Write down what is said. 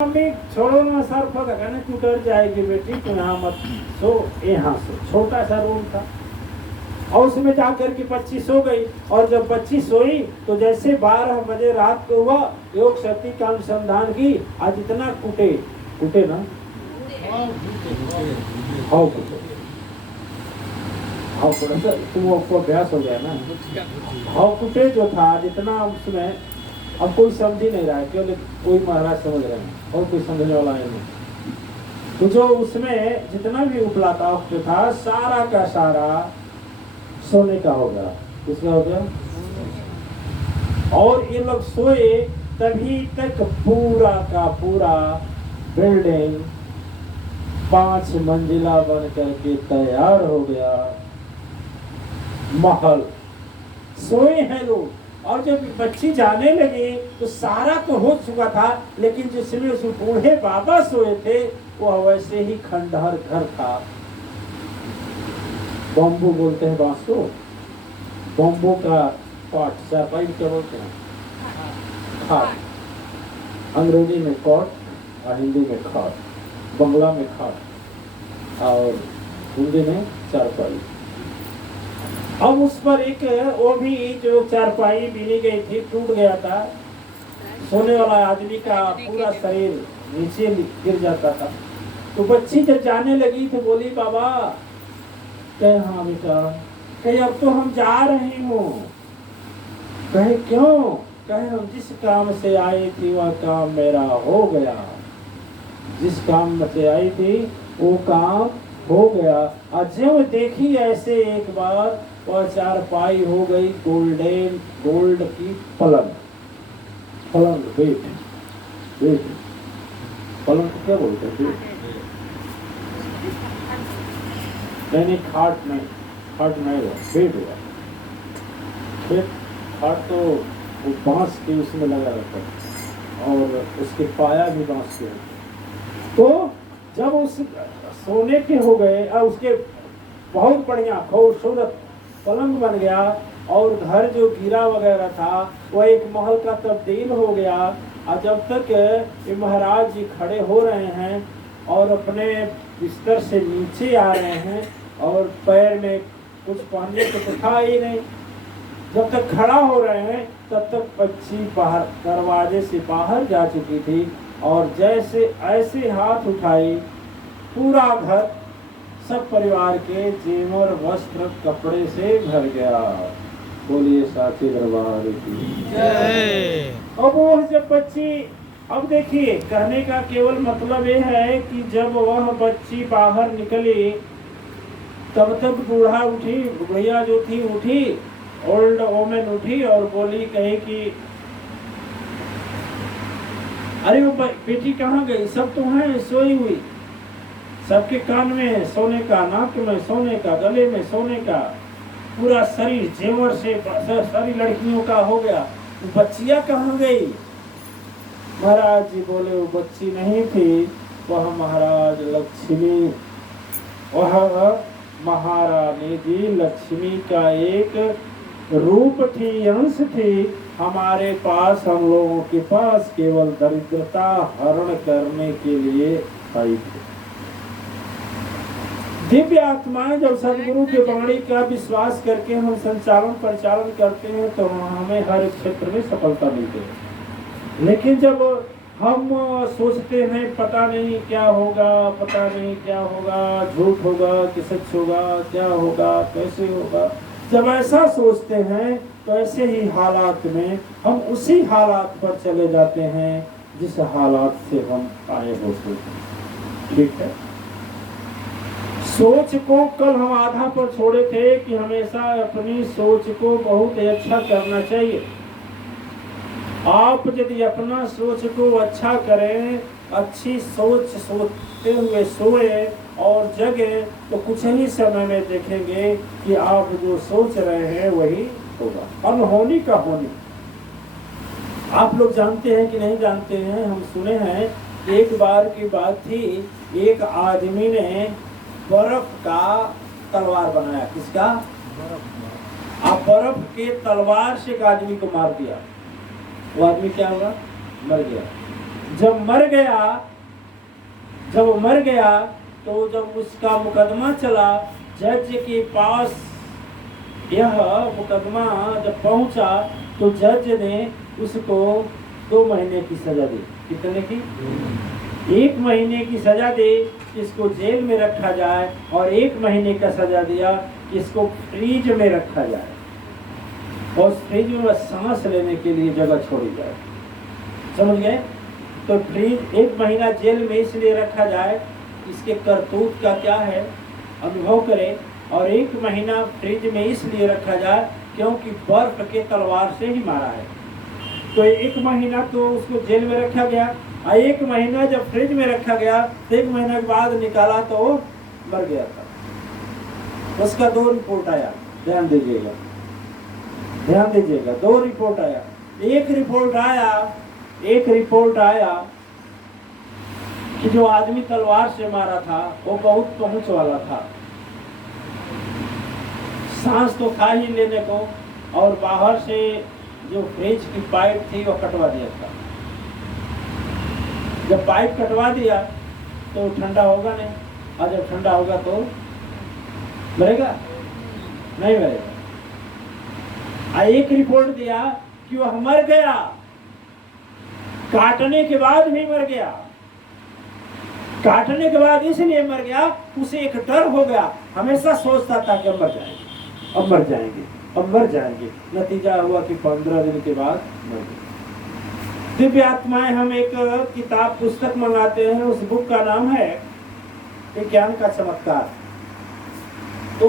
Mummy छोड़ो ना sir, कहने तू डर जाएगी बेटी, तू यहाँ मत सो, यहाँ सो। छोटा सा रूम था और उसमें जाकर के बच्ची सो गई। और जब बच्ची सोई तो जैसे 12 बजे रात को हुआ, योग शक्ति का अनुसंधान की। आज इतना कूटे कूटे ना, हाँ कूटे, हाँ कूटे, तुम आपको अभ्यास हो गया ना। हाँ कूटे जो था जितना उसमें, अब कोई समझ ही नहीं रहा है, केवल कोई महाराज समझ रहे हैं और कोई समझने वाला है नहीं। तो जो उसमें जितना भी उपलाता था सारा का सारा सोने का हो गया। किसका हो गया? और ये लोग सोए तभी तक पूरा का पूरा बिल्डिंग 5 मंजिला बन करके तैयार हो गया, महल। सोए हैं लोग। और जब बच्ची जाने लगी तो सारा तो हो चुका था, लेकिन जिसमें उस बूढ़े बाबा सोए थे वो वैसे ही खंडहर घर था। बम्बू बोलते हैं बांस को, बम्बू का पाट, चारपाई क्या बोलते हैं? खाट। अंग्रेजी में कॉट और हिंदी में खाट, बंगला में खाट और हिंदी में चारपाई। अब उस पर एक वो भी जो चारपाई बीनी गई थी टूट गया था, सोने वाला आदमी का पूरा शरीर नीचे गिर जाता था। तो बच्ची जब जाने लगी तो बोली बाबा, कहे हाँ बेटा, कहे अब तो हम जा रहे हो। कहे क्यों? कहे हम जिस काम से आई थी वह काम मेरा हो गया, जिस काम से आई थी वो काम हो गया। और जब देखी ऐसे एक बार वह चारपाई हो गई गोल्ड की पलंग। पलंग बेट, बेट पलंग क्या बोलते हैं? नहीं खाट नहीं, खाट नहीं हुआ, बेट हुआ। बेट खाट तो वो बांस की उसमें लगा रहता है और उसके पाया भी बांस के। तो जब उस सोने के हो गए और उसके बहुत बढ़िया खूबसूरत पलंग बन गया और घर जो गिरा वगैरह था वह एक महल का तब्दील हो गया। और जब तक ये महाराज जी खड़े हो रहे हैं और अपने बिस्तर से नीचे आ रहे हैं और पैर में कुछ पहनने को तो था ही नहीं, जब तक खड़ा हो रहे हैं तब तक बच्ची बाहर दरवाजे से बाहर जा चुकी थी। और जैसे ऐसे हाथ उठाई, पूरा घर सब परिवार के जेवर वस्त्र कपड़े से भर गया। बोलिए साची दरबार की जय। अब वो जब बच्ची, अब देखिए कहने का केवल मतलब ये है कि जब वह बच्ची बाहर निकली तब तक बूढ़ा उठी, बुढ़िया जो थी उठी, ओल्ड वोमेन उठी और बोली, कहे कि अरे वो बेटी कहाँ गई? सब तो है सोई हुई, सबके कान में सोने का, नाक में सोने का, गले में सोने का, पूरा शरीर जेवर से सारी लड़कियों का हो गया। बच्चियां कहाँ गई? महाराज जी बोले वो बच्ची नहीं थी, वह महाराज लक्ष्मी, वह महारानी जी लक्ष्मी का एक रूप थी, अंश थी। हमारे पास, हम लोगों के पास केवल दरिद्रता हरण करने के लिए आई थी। दिव्य आत्माएं जब सदगुरु के वाणी का विश्वास करके हम संचालन परिचालन करते हैं तो हमें हर क्षेत्र में सफलता मिलती है। लेकिन जब हम सोचते हैं पता नहीं क्या होगा, पता नहीं क्या होगा, झूठ होगा कि सच होगा, क्या होगा, कैसे होगा, जब ऐसा सोचते हैं तो ऐसे ही हालात में हम उसी हालात पर चले जाते हैं जिस हालात से हम आए होते हैं। ठीक है, सोच को कल हम आधा पर छोड़े थे कि हमेशा अपनी सोच को बहुत अच्छा करना चाहिए। आप यदि अपना सोच को अच्छा करें, अच्छी सोच सोचते हुए सोए और जगे तो कुछ ही समय में देखेंगे कि आप जो सोच रहे हैं वही होगा। अनहोनी का होनी। आप लोग जानते हैं कि नहीं जानते हैं? हम सुने हैं, एक बार की बात थी, एक आदमी ने बर्फ का तलवार बनाया। किसका? आप बर्फ के तलवार से एक आदमी को मार दिया। वो आदमी क्या हुआ? मर गया। जब मर गया तो जब उसका मुकदमा चला जज के पास, यह मुकदमा जब पहुंचा तो जज ने उसको 2 महीने की सजा दी। कितने की? 1 महीने की सजा दे, इसको जेल में रखा जाए, और 1 महीने का सजा दिया कि इसको फ्रीज में रखा जाए, और फ्रीज में सांस लेने के लिए जगह छोड़ी जाए। समझ गए? तो फ्रीज 1 महीना जेल में इसलिए रखा जाए, इसके करतूत का क्या है अनुभव करें, और 1 महीना फ्रिज में इसलिए रखा जाए क्योंकि बर्फ के तलवार से ही मारा है। तो 1 महीना तो उसको जेल में रखा गया, और 1 महीना जब फ्रिज में रखा गया तो 1 महीने के बाद निकाला तो वो मर गया था। उसका 2 रिपोर्ट आया, ध्यान दीजिएगा 2 रिपोर्ट आया। एक रिपोर्ट आया कि जो आदमी तलवार से मारा था वो बहुत पहुंच वाला था, सांस तो खा ही लेने को, और बाहर से जो फ्रिज की पाइप थी वो कटवा दिया था। जब पाइप कटवा दिया तो ठंडा होगा नहीं, और जब ठंडा होगा तो मरेगा नहीं मरेगा। एक रिपोर्ट दिया कि वह मर गया, काटने के बाद भी मर गया। काटने के बाद इसलिए मर गया, उसे एक डर हो गया, हमेशा सोचता था कि अब मर जाएंगे। नतीजा हुआ कि 15 दिन के बाद मर गए। दिव्य आत्माएं हम एक किताब पुस्तक मंगाते हैं, उस बुक का नाम है विज्ञान का चमत्कार। तो